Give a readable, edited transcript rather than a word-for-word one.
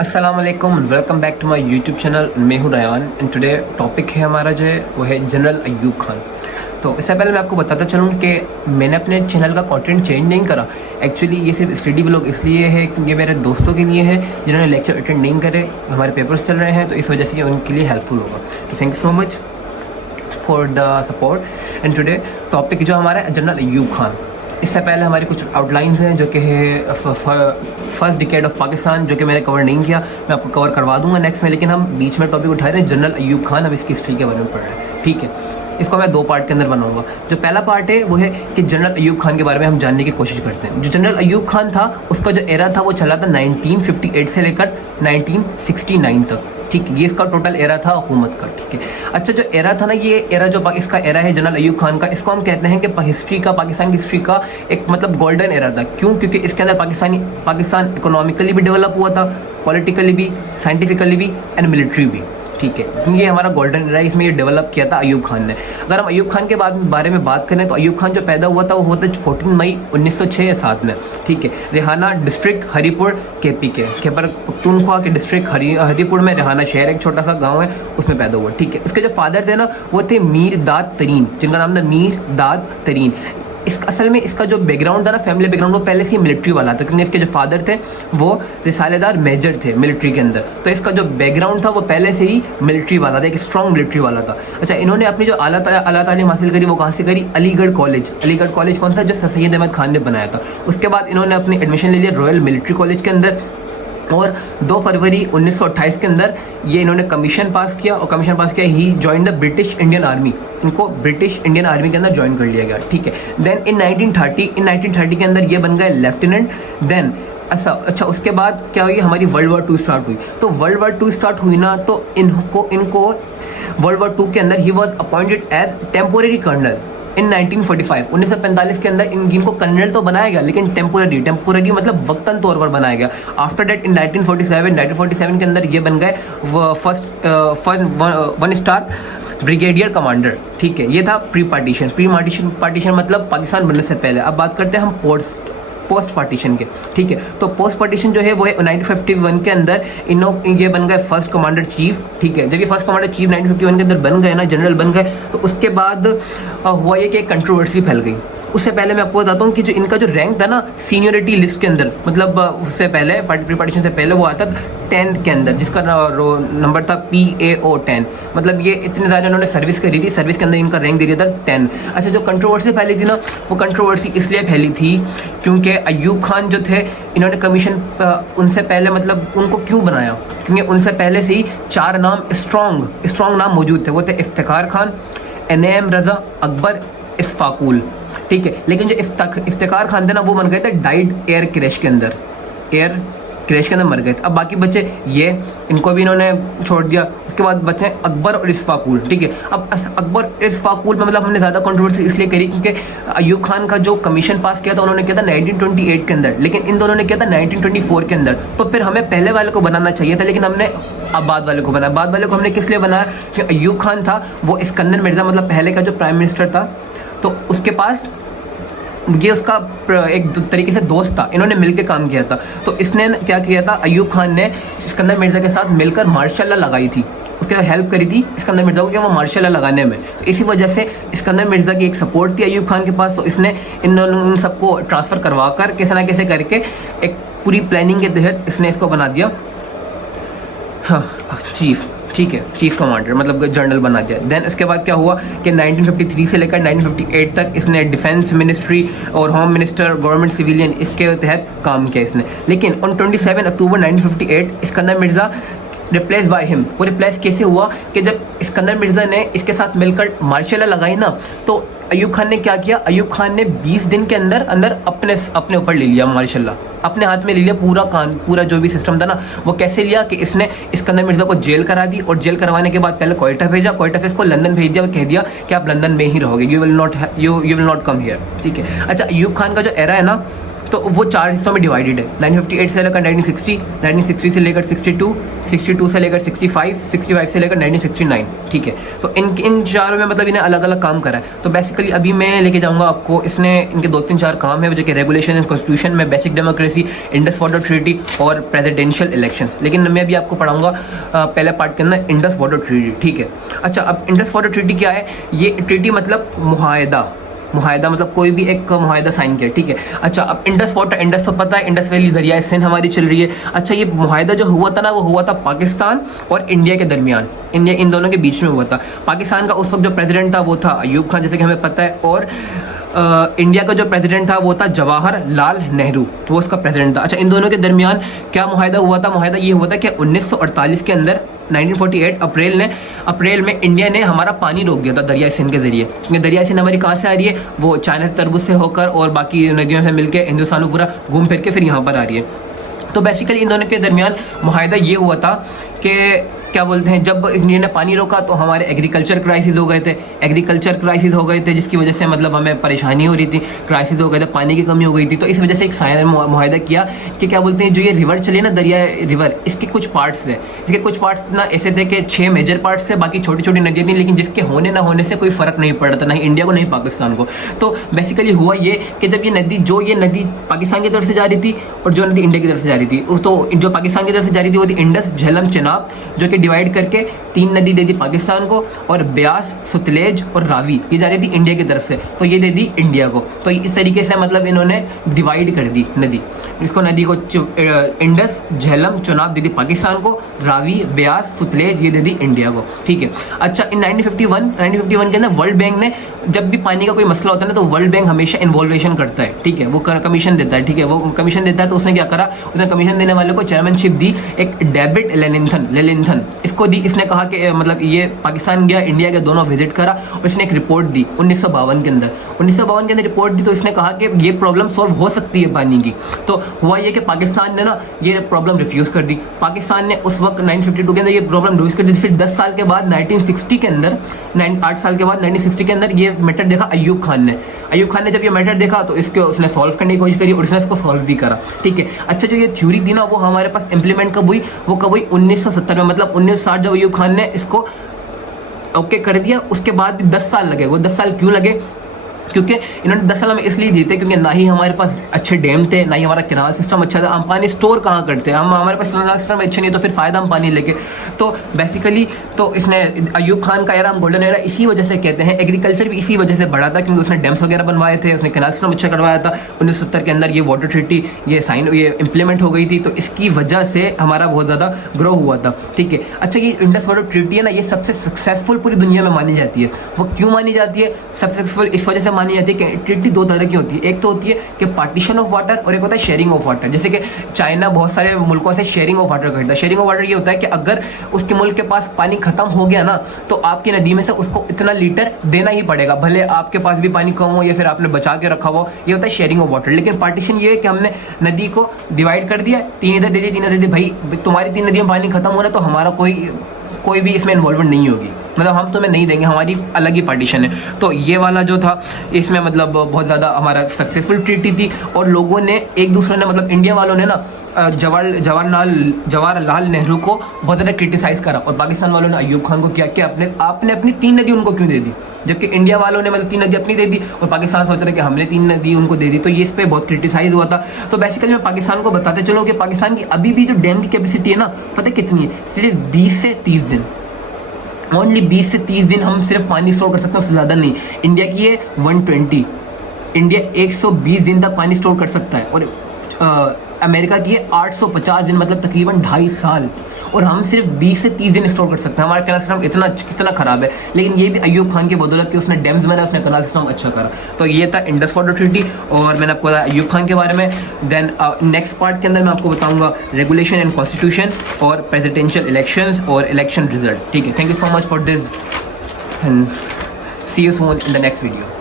अस्सलाम वालेकुम, welcome back to my YouTube channel. मैं हूँ रयान एंड टुडे टॉपिक है हमारा जो है वो है जनरल अय्यूब खान। तो इससे पहले मैं आपको बताता चलूँ कि मैंने अपने चैनल का कंटेंट चेंज नहीं करा। एक्चुअली ये सिर्फ स्टडी व्लॉग इसलिए है क्योंकि मेरे दोस्तों के लिए है जिन्होंने लेक्चर अटेंड नहीं करे, हमारे पेपर्स चल रहे हैं, तो इस वजह से उनके लिए हेल्पफुल होगा। तो thank you so much for the support. And today topic जो हमारा है जनरल अय्यूब खान। इससे पहले हमारी कुछ आउटलाइंस हैं जो कि है फर्स्ट डिकेड ऑफ पाकिस्तान, जो कि मैंने कवर नहीं किया, मैं आपको कवर करवा दूंगा नेक्स्ट में। लेकिन हम बीच में टॉपिक उठा रहे हैं जनरल अय्यूब खान, हम इसकी हिस्ट्री के बारे में पढ़ रहे हैं, ठीक है। इसको मैं दो पार्ट के अंदर बनाऊंगा। जो पहला पार्ट है वो है कि जनरल अय्यूब खान के बारे में हम जानने की कोशिश करते हैं। जो जनरल अय्यूब खान था उसका जो एरा था वो चला था 1958 से लेकर 1969 तक, ठीक है। ये इसका टोटल एरा था हुकूमत का, ठीक है। अच्छा, जो एरा था ना, ये एरा जो इसका एरा है जनरल अय्यूब खान का, इसको हम कहते हैं कि हिस्ट्री का, पाकिस्तान की हिस्ट्री का एक मतलब गोल्डन एरा था। क्यों? क्योंकि इसके अंदर पाकिस्तान इकोनॉमिकली भी डेवलप हुआ था, पॉलिटिकली भी, साइंटिफिकली भी एंड मिलिट्री भी, ठीक है। क्योंकि ये हमारा गोल्डन एरा, इसमें ये डेवलप किया था अय्यूब खान ने। अगर हम अय्यूब खान के बारे में बात करें तो अय्यूब खान जो पैदा हुआ था वो हुआ था 14 मई 1906 या 7 में, ठीक है। रेहाना डिस्ट्रिक्ट, हरीपुर, केपी के खैबर पख्तूनख्वा के डिस्ट्रिक्ट हरीपुर में रेहाना शहर, एक छोटा सा गाँव है, उसमें पैदा हुआ, ठीक है। इसके जो फादर थे ना वो थे मीर दाद तरीन, जिनका नाम था मीर दाद तरीन। असल में इसका जो बैकग्राउंड था ना, फैमिली बैकग्राउंड, वो पहले से ही मिलिट्री वाला था, क्योंकि इसके जो फादर थे वो रिसालेदार मेजर थे मिलिट्री के अंदर। तो इसका जो बैकग्राउंड था वो पहले से ही मिलिट्री वाला था, एक स्ट्रॉन्ग मिलिट्री वाला था। अच्छा, इन्होंने अपनी जो आला तालीम हासिल करी वो कहाँ से करी? अलीगढ़ कॉलेज कौन सा? जो सैयद अहमद खान ने बनाया था। उसके बाद इन्होंने अपनी एडमिशन ले लिया रॉयल मिलिट्री कॉलेज के अंदर, और 2 फरवरी 1928 के अंदर ये इन्होंने कमीशन पास किया, और कमीशन पास किया ही join the British Indian army. इनको ब्रिटिश इंडियन आर्मी के अंदर ज्वाइन कर लिया गया, ठीक है। देन इन 1930 के अंदर ये बन गए लेफ्टिनेंट। देन अच्छा उसके बाद क्या हुई? हमारी वर्ल्ड वॉर 2 स्टार्ट हुई। तो वर्ल्ड वॉर 2 स्टार्ट हुई ना, तो इनको वर्ल्ड वॉर 2 के अंदर ही was appointed as temporary colonel in 1945 के अंदर इनको कर्नल तो बनाया गया, लेकिन टेम्पोररी मतलब वक्तन तौर पर बनाया गया। आफ्टर डेट इन 1947 के अंदर ये बन गए फर्स्ट 1 स्टार ब्रिगेडियर कमांडर, ठीक है। ये था प्री पार्टीशन मतलब पाकिस्तान बनने से पहले। अब बात करते हैं हम पोस्ट पार्टीशन के, ठीक है। तो पोस्ट पार्टीशन जो है वो है 1951 के अंदर ये बन गए फर्स्ट कमांडर चीफ, ठीक है। जब ये फर्स्ट कमांडर चीफ 1951 के अंदर बन गए ना, जनरल बन गए, तो उसके बाद हुआ ये कि एक कंट्रोवर्सी फैल गई। उससे पहले मैं आपको बताता हूँ कि जो इनका जो रैंक था ना सीनियरिटी लिस्ट के अंदर, मतलब उससे पहले प्री पार्टीशन से पहले वो आता था 10 के अंदर, जिसका नंबर था PAO 10। मतलब ये इतने ज़्यादा इन्होंने सर्विस करी थी, सर्विस के अंदर इनका रैंक दे दिया था 10। अच्छा, जो कंट्रोवर्सी फैली थी ना, वो कंट्रोवर्सी इसलिए फैली थी क्योंकि अय्यूब खान जो थे, इन्होंने कमीशन उनसे पहले मतलब उनको क्यों बनाया? क्योंकि उनसे पहले से ही 4 नाम स्ट्रॉन्ग नाम मौजूद थे। वो थे इफ्तिखार खान, NAM रज़ा, अकबर, इस्फाकुल, ठीक है। लेकिन जो इफ्तिखार खान थे ना, वो मर गए थे एयर क्रैश के अंदर मर गए थे। अब बाकी बच्चे ये, इनको भी इन्होंने छोड़ दिया। उसके बाद बच्चे अकबर और इस्फाकुल, ठीक है। अब अकबर और इस्फाकुल में मतलब हमने ज़्यादा कंट्रोवर्सी इसलिए करी क्योंकि अय्यूब खान का जो कमीशन पास किया था उन्होंने किया था 1928 के अंदर, लेकिन इन दोनों ने किया था 1924 के अंदर। तो फिर हमें पहले वाले को बनाना चाहिए था, लेकिन हमने अब बाद वाले को बनाया। बाद वाले को हमने किस लिए बनाया? क्योंकि अय्यूब खान था वो इस्कंदर मिर्ज़ा मतलब पहले का जो प्राइम मिनिस्टर था, तो उसके पास ये उसका एक तरीके से दोस्त था, इन्होंने मिलकर काम किया था। तो इसने क्या किया था? अय्यूब खान ने इस्कंदर मिर्ज़ा के साथ मिलकर मार्शल लॉ लगाई थी, उसके साथ हेल्प करी थी इस्कंदर मिर्ज़ा को कि वो मार्शल लॉ लगाने में। तो इसी वजह से इस्कंदर मिर्ज़ा की एक सपोर्ट थी अय्यूब खान के पास, तो इसने उन सबको ट्रांसफ़र करवा कर कैसे ना कैसे करके एक पूरी प्लानिंग के तहत इसने इसको बना दिया, हाँ, चीफ, ठीक है, चीफ कमांडर मतलब जनरल बना दिया। देन उसके बाद क्या हुआ कि 1953 से लेकर 1958 तक इसने डिफेंस मिनिस्ट्री और होम मिनिस्टर, गवर्नमेंट सिविलियन, इसके तहत काम किया इसने। लेकिन on 27 October 1958 Iskander Mirza replace by him. वो रिप्लेस कैसे हुआ कि जब इस्कंदर मिर्ज़ा ने इसके साथ मिलकर मार्शल लॉ लगाई ना, तो अय्यूब खान ने क्या किया? अय्यूब खान ने 20 दिन के अंदर अपने ऊपर ले लिया मार्शल लॉ, अपने हाथ में ले लिया पूरा जो भी सिस्टम था ना। वो कैसे लिया कि इसने इस्कंदर मिर्ज़ा को जेल करा दी, और जेल करवाने के बाद पहले कोयटा भेजा, कोयटा से इसको लंदन भेज दिया और कह दिया कि आप लंदन में ही रहोगे, you will not come here, ठीक है। अच्छा, अय्यूब खान का जो एरा है ना, तो वो 4 हिस्सों में डिवाइडेड है। 958 से लेकर 1960, 1960 से लेकर 62, 62 से लेकर 65, 65 से लेकर 1969, ठीक है। तो इन चारों में मतलब इन्हें अलग अलग काम करा है। तो बेसिकली अभी मैं लेके जाऊँगा आपको, इसने इनके 2-3-4 काम है जो कि रेगुलेशन एंड कॉन्स्टिट्यूशन में, basic democracy, Indus water treaty और प्रेसिडेंशियल इलेक्शंस। लेकिन मैं अभी आपको पढ़ाऊंगा पहले पार्ट के अंदर इंडस वाटर ट्रीटी, ठीक है। अच्छा, अब इंडस वाटर ट्रीटी क्या है? ये ट्रीटी मतलब मुहायदा मतलब कोई भी एक मुहायदा साइन किया, ठीक है। अच्छा, अब इंडस वाटर, इंडस तो पता है, इंडस वैली दरियाए सिंध हमारी चल रही है। अच्छा, ये मुहायदा जो हुआ था ना, वो हुआ था पाकिस्तान और इंडिया के दरमियान, इंडिया इन दोनों के बीच में हुआ था। पाकिस्तान का उस वक्त जो प्रेसिडेंट था वो था अयूब खान, जैसे कि हमें पता है, और इंडिया का जो प्रेसिडेंट था वो था जवाहरलाल नेहरू, वो उसका प्रेसिडेंट था। अच्छा, इन दोनों के दरमियान क्या मुहायदा हुआ था? मुहायदा ये हुआ था कि 1948 के अंदर 1948 अप्रैल में इंडिया ने हमारा पानी रोक दिया था दरियाई सिंध के जरिए, क्योंकि दरियाई सिंध हमारी कहाँ से आ रही है? वो चाइना से तरबूज से होकर और बाकी नदियों से मिलकर हिंदुस्तान को पूरा घूम फिर के फिर यहाँ पर आ रही है। तो बेसिकली इन दोनों के दरमियान मुहायदा ये हुआ था कि क्या बोलते हैं, जब इंडिया ने पानी रोका तो हमारे एग्रीकल्चर क्राइसिस हो गए थे, जिसकी वजह से मतलब हमें परेशानी हो रही थी, क्राइसिस हो गए थे, पानी की कमी हो गई थी। तो इस वजह से एक साइन ने मुहायदा किया कि क्या बोलते हैं, जो ये रिवर चले ना, दरिया रिवर, इसके कुछ पार्ट्स है, इसके कुछ पार्ट्स ना ऐसे थे कि 6 मेजर पार्ट्स थे, बाकी छोटी छोटी नदियाँ थी, लेकिन जिसके होने ना होने से कोई फर्क नहीं पड़ता, नहीं इंडिया को नहीं पाकिस्तान को। तो बेसिकली हुआ ये कि जब ये नदी पाकिस्तान की तरफ से जा रही थी और जो नदी इंडिया की तरफ से जा रही थी, तो जो पाकिस्तान की तरफ से जा रही थी वो थी इंडस, झेलम, चेनाब, जो कि डिवाइड करके 3 नदी दे दी पाकिस्तान को, और ब्यास, सतलेज और रावी ये जा रही थी इंडिया की तरफ से, तो ये दे दी इंडिया को। तो इस तरीके से मतलब इन्होंने डिवाइड कर दी नदी को इंडस, झेलम, चेनाब दे दी पाकिस्तान को, रावी, ब्यास, सतलेज ये दे दी इंडिया को, ठीक है। अच्छा, इन 1951 के अंदर वर्ल्ड बैंक ने, जब भी पानी का कोई मसला होता है ना, तो वर्ल्ड बैंक हमेशा इन्वॉल्वेशन करता है, ठीक है, वो कमीशन देता है, ठीक है, वो कमीशन देता है। तो उसने क्या करा, उसने कमीशन देने वाले को चेयरमैनशिप दी एक डेविड लेलिंथन इसको दी। इसने कहा कि मतलब ये पाकिस्तान गया, इंडिया के दोनों विजिट करा, और इसने एक रिपोर्ट दी 1952 के अंदर रिपोर्ट दी। तो इसने कहा कि ये प्रॉब्लम सॉल्व हो सकती है पानी की। तो हुआ ये कि पाकिस्तान ने ना ये प्रॉब्लम रिफ्यूज कर दी। पाकिस्तान ने उस वक्त 1952 के अंदर ये प्रॉब्लम रिफ्यूज कर दी। फिर 10 साल के बाद 1960 के अंदर 8 साल के बाद 1960 के अंदर ये मैटर देखा अयूब खान ने जब ये मैटर देखा तो उसने सॉल्व करने की कोशिश करी और उसने इसको सॉल्व भी करा, ठीक है। अच्छा, जो ये थ्योरी थी ना, वो हमारे पास इंप्लीमेंट कब हुई? 1970 में, मतलब 1960 जब अयूब खान ने इसको ओके कर दिया, उसके बाद 10 साल लगे। वो 10 साल क्यों लगे? क्योंकि इन्होंने 10 साल में इसलिए दी थे क्योंकि ना ही हमारे पास अच्छे डैम थे, ना ही हमारा कैनाल सिस्टम अच्छा था। हम पानी स्टोर कहाँ करते हैं? हमारे पास कैनाल सिस्टम अच्छा नहीं, तो फिर फायदा हम पानी लेके। तो बेसिकली तो इसने अयूब खान का एरा हम गोल्डन एरा इसी वजह से कहते हैं। एग्रीकल्चर भी इसी वजह से बढ़ा था क्योंकि उसने डैम्स वगैरह बनवाए थे, उसने कैनाल सिस्टम अच्छा करवाया था। 1970 के अंदर ये वाटर ट्रीटी ये इंप्लीमेंट हो गई थी, तो इसकी वजह से हमारा बहुत ज़्यादा ग्रो हुआ था, ठीक है। अच्छा, ये इंडस वाटर ट्रीटी है ना, ये सबसे सक्सेसफुल पूरी दुनिया में मानी जाती है। वो क्यों मानी जाती है? सक्सेसफुल इस वजह से मानी जाती है कि ट्रीटी 2 तरह की होती है। एक तो होती है कि पार्टीशन ऑफ वाटर, और एक होता है शेयरिंग ऑफ वाटर। जैसे कि चाइना बहुत सारे मुल्कों से शेयरिंग ऑफ वाटर करता है। शेयरिंग ऑफ वाटर ये होता है कि अगर उसके मुल्क के पास पानी खत्म हो गया ना, तो आपकी नदी में से उसको इतना लीटर देना ही पड़ेगा, भले आपके पास भी पानी कम हो या फिर आपने बचा के रखा हो। ये होता है शेयरिंग ऑफ वाटर। लेकिन पार्टीशन ये है कि हमने नदी को डिवाइड कर दिया, 3 इधर दे दी, भाई तुम्हारी 3 नदियों में पानी खत्म हो रहा है, तो हमारा कोई भी इसमें इन्वॉल्वमेंट नहीं होगी, मतलब हम तुम्हें नहीं देंगे, हमारी अलग ही पार्टीशन है। तो ये वाला जो था, इसमें मतलब बहुत ज़्यादा हमारा सक्सेसफुल ट्रीटी थी। और लोगों ने एक दूसरे ने, मतलब इंडिया वालों ने ना जवाहरलाल नेहरू को बहुत ज़्यादा क्रिटिसाइज़ करा, और पाकिस्तान वालों ने अयूब खान को किया कि आपने अपनी 3 नदी उनको क्यों दे दी, जबकि इंडिया वालों ने मतलब 3 नदी अपनी दे दी और पाकिस्तान सोच रहे कि हमने 3 नदी उनको दे दी। तो ये इस पर बहुत क्रिटिसाइज हुआ था। तो बेसिकली मैं पाकिस्तान को बताते चलो कि पाकिस्तान की अभी भी जो डैम की कैपेसिटी है ना, पता है कितनी है? सिर्फ 20 से 30 दिन, ओनली 20 से 30 दिन हम सिर्फ पानी स्टोर कर सकते हैं, उससे ज़्यादा नहीं। इंडिया की है 120, इंडिया 120 दिन तक पानी स्टोर कर सकता है, और अमेरिका की है 850 दिन, मतलब तकरीबन 2.5 साल, और हम सिर्फ 20 से 30 दिन स्टोर कर सकते हैं। हमारा कैनाल सिस्टम इतना ख़राब है, लेकिन ये भी अयूब खान की बदौलत कि उसने डैम्स बनाया, उसने कैनाल सिस्टम अच्छा करा। तो ये था इंडस वाटर ट्रीटी, और मैंने आपको बताया अयूब खान के बारे में। देन नेक्स्ट पार्ट के अंदर मैं आपको बताऊंगा रेगुलेशन एंड कॉन्स्टिट्यूशन और प्रेसिडेंशियल इलेक्शंस और इलेक्शन रिजल्ट, ठीक है। Thank you so much for this and see you soon in the next video.